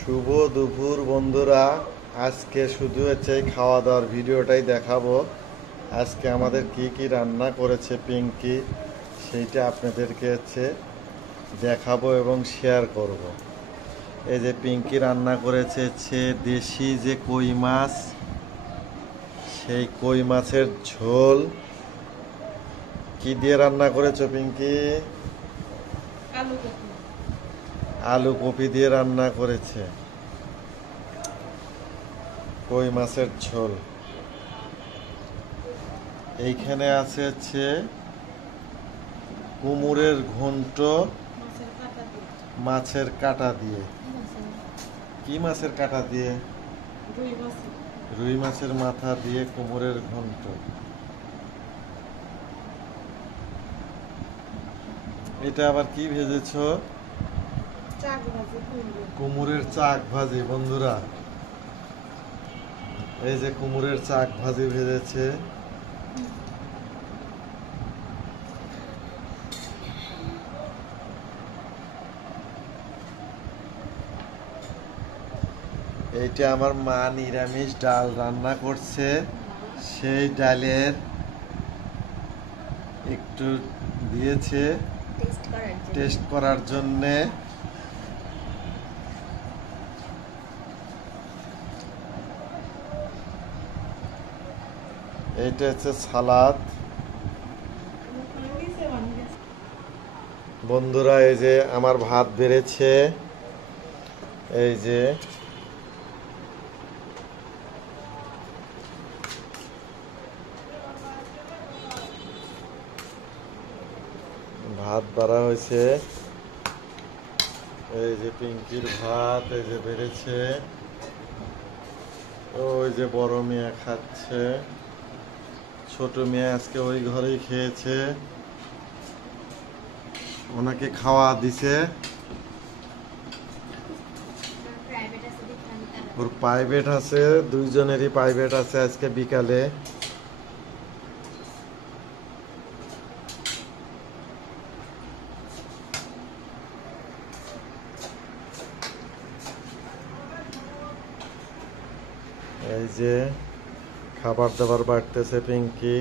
শুভ দুপুর বন্ধুরা। আজকে শুধু হচ্ছে খাওয়া দাওয়ার ভিডিওটাই দেখাবো। আজকে আমাদের কি কি রান্না করেছে পিঙ্কি সেইটা আপনাদেরকে হচ্ছে দেখাবো এবং শেয়ার করব। এই যে পিঙ্কি রান্না করেছে হচ্ছে দেশি যে কই মাছ, সেই কই মাছের ঝোল। কি দিয়ে রান্না করেছো পিঙ্কি? আলু কপি দিয়ে রান্না করেছে কই মাছের ঝোল। এইখানে আছে হচ্ছে কুমুরের ঘন্ট মাছের কাটা দিয়ে। কি মাছের কাটা দিয়ে? রুই মাছের মাথা দিয়ে কুমুরের ঘন্ট। এটা আবার কি ভেজেছ? কুমুরের চাক ভাজি। বন্ধুরা, এই যে কুমুরের চাক ভাজি ভেজেছে। এইটা আমার মা নিরামিষ ডাল রান্না করছে, সেই ডালের একটু দিয়েছে টেস্ট করার জন্যে। এইটা হচ্ছে সালাদ। বন্ধুরা, এই যে আমার ভাত বেড়েছে, এই যে ভাত বাড়া হয়েছে। এই যে পিঙ্কির ভাত এই যে বেড়েছে। ওই যে বড় মেয়ে খাচ্ছে, ছোট মেয়ে আজকে ওই ঘরেই খেয়েছে, ওনাকে খাওয়া দিছে। ওর প্রাইভেট আছে, দুইজনেরই প্রাইভেট আছে আজকে বিকালে। এই যে খাবার দাবার বাড়তেছে পিঙ্কি।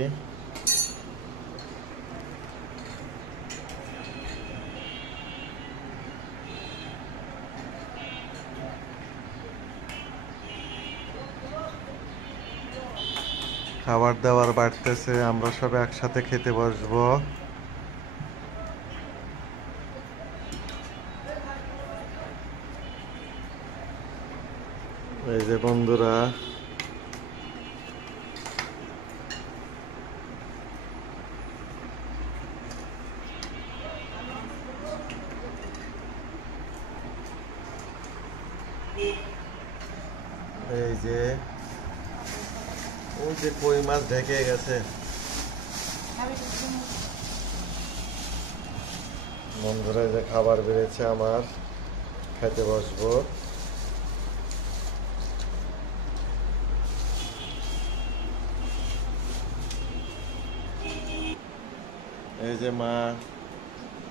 খাবার দাবার বাড়তেছে, আমরা সব একসাথে খেতে বসবো। এই যে বন্ধুরা, এই যে ওই যে কই মাছ ঢেকে গেছে। বন্ধুরা, এই যে খাবার বেড়েছে আমার, খেতে বসবো। এই যে মা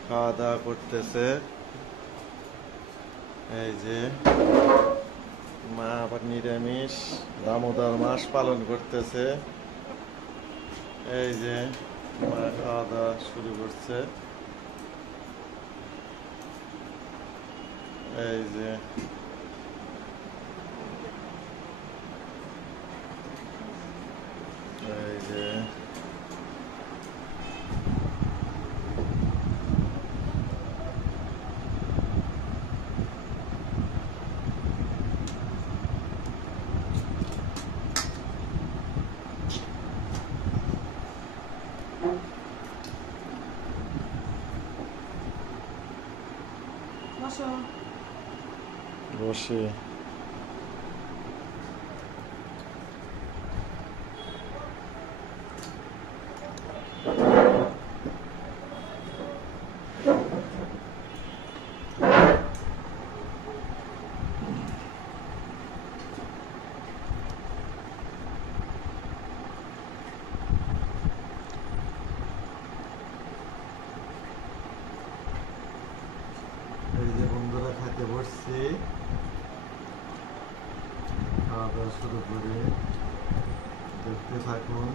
খাওয়া দাওয়া করতেছে। এই যে মা আবার নিরামিষ দামোদর মাস পালন করতেছে। এই যে মা খাওয়া দাওয়া শুরু করছে। এই যে এই যে বসে এই যে বন্ধুরা খেতে বসছি। দাওয়া শুরু করি, দেখতে থাকুন।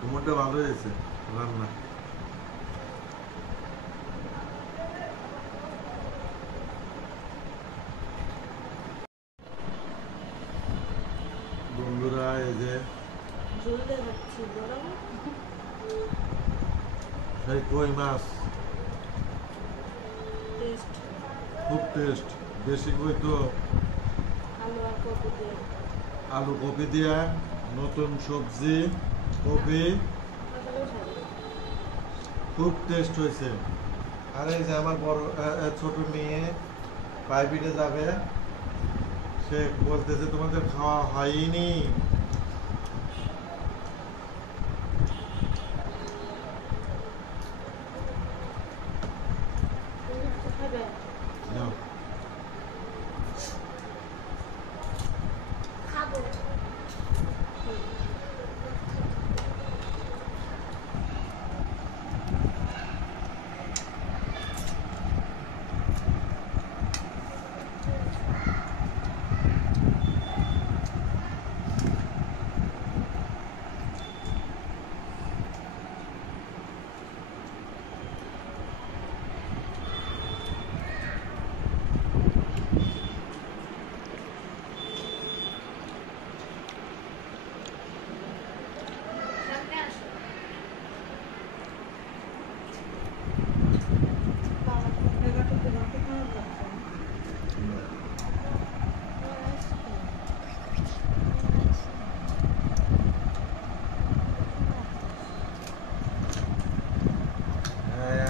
তোমারটা ভালো হয়েছে রান্না। বন্ধুরা এই যে এই কই মাছ, খুব টেস্ট। দেশি কই তো, আলু কপি দিয়া নতুন সবজি কপি, খুব টেস্ট হয়েছে। আর এই যে আমার বড় ছোট মেয়ে প্রাইভেটে যাবে, সে বলতেছে তোমাদের খাওয়া হয়নি।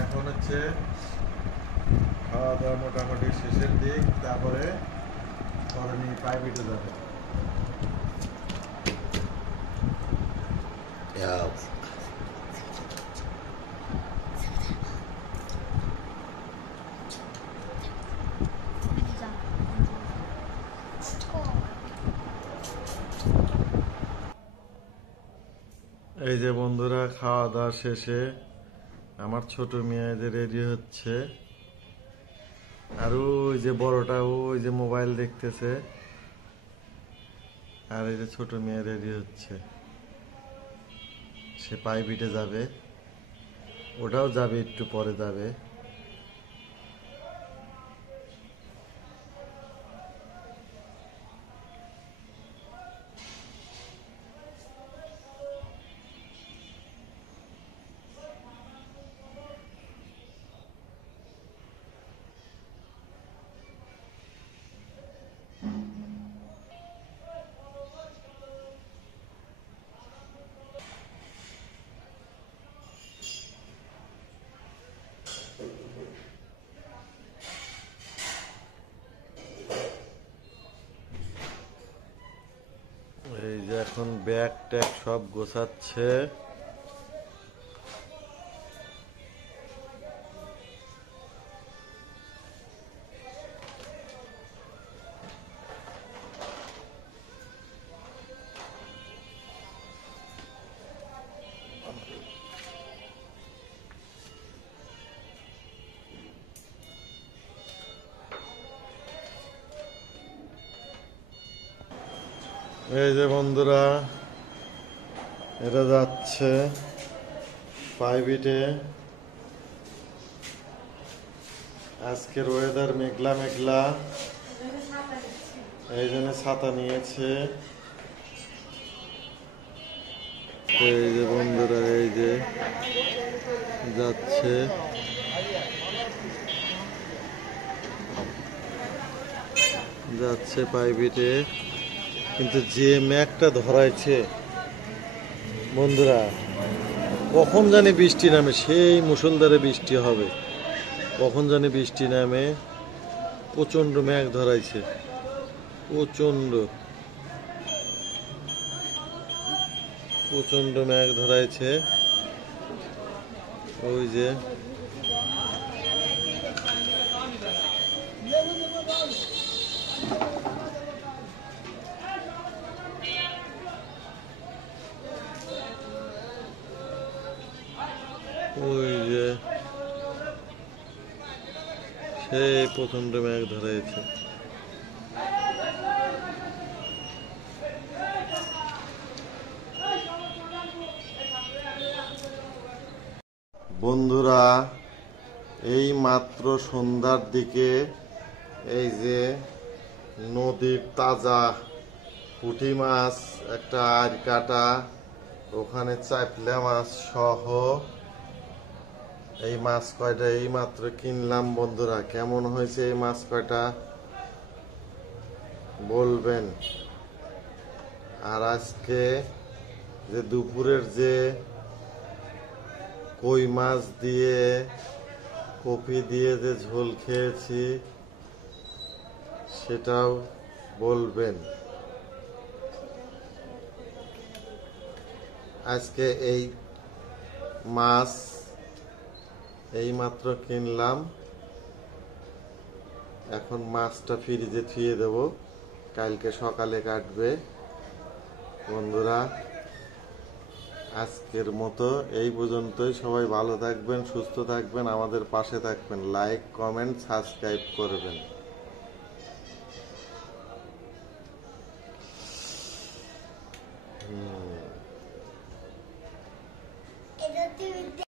এখন হচ্ছে খাওয়া দাওয়া মোটামুটি শেষের দিক, তারপরে করণী প্রাইভেটে যাবে। এই যে বন্ধুরা খাওয়া দাওয়া শেষে আমার ছোট মেয়েদের রেডি হচ্ছে, আর ওই যে বড়টা ওই যে মোবাইল দেখতেছে, আর এই যে ছোট মেয়ে রেডি হচ্ছে, সে প্রাইভেটে যাবে, ওটাও যাবে একটু পরে যাবে। এই যে এখন ব্যাগ ট্যাগ সব গোছাচ্ছে। এই যে বন্ধুরা এরা যাচ্ছে প্রাইভেটে। আজকের ওয়েদার মেঘলা মেঘলা, এই জন্য ছাতা নিয়েছে। এই যে বন্ধুরা এই যে যাচ্ছে, যাচ্ছে প্রাইভেটে। কিন্তু যে ম্যাগটা ধরাইছে বন্ধুরা, কখন জানি বৃষ্টি নামে, সেই মুষলধারে বৃষ্টি হবে। কখন জানি বৃষ্টি নামে, প্রচন্ড মেঘ ধরাইছে, প্রচন্ড প্রচন্ড মেঘ ধরাইছে। ওই যে ওই যে সেই প্রচন্ড মেঘ ধরাইছে। বন্ধুরা, এই মাত্র সন্ধ্যার দিকে এই যে নদীর তাজা পুঁটি মাছ, একটা আর কাটা, ওখানে চাপলা মাছ সহ এই মাছ কয়টা এই মাত্র কিনলাম। বন্ধুরা, কেমন হয়েছে এই মাছ কয়টা বলবেন। আর আজকে যে দুপুরের যে কই মাছ দিয়ে কপি দিয়ে যে ঝোল খেয়েছি সেটাও বলবেন। আজকে এই মাছ এই মাত্র কিনলাম, এখন মাছটা ফ্রিজে থুয়ে দেব, কালকে সকালে কাটবে। বন্ধুরা, আজকের মতো এই পর্যন্তই। সবাই ভালো থাকবেন, সুস্থ থাকবেন, আমাদের পাশে থাকবেন, লাইক কমেন্ট সাবস্ক্রাইব করবেন।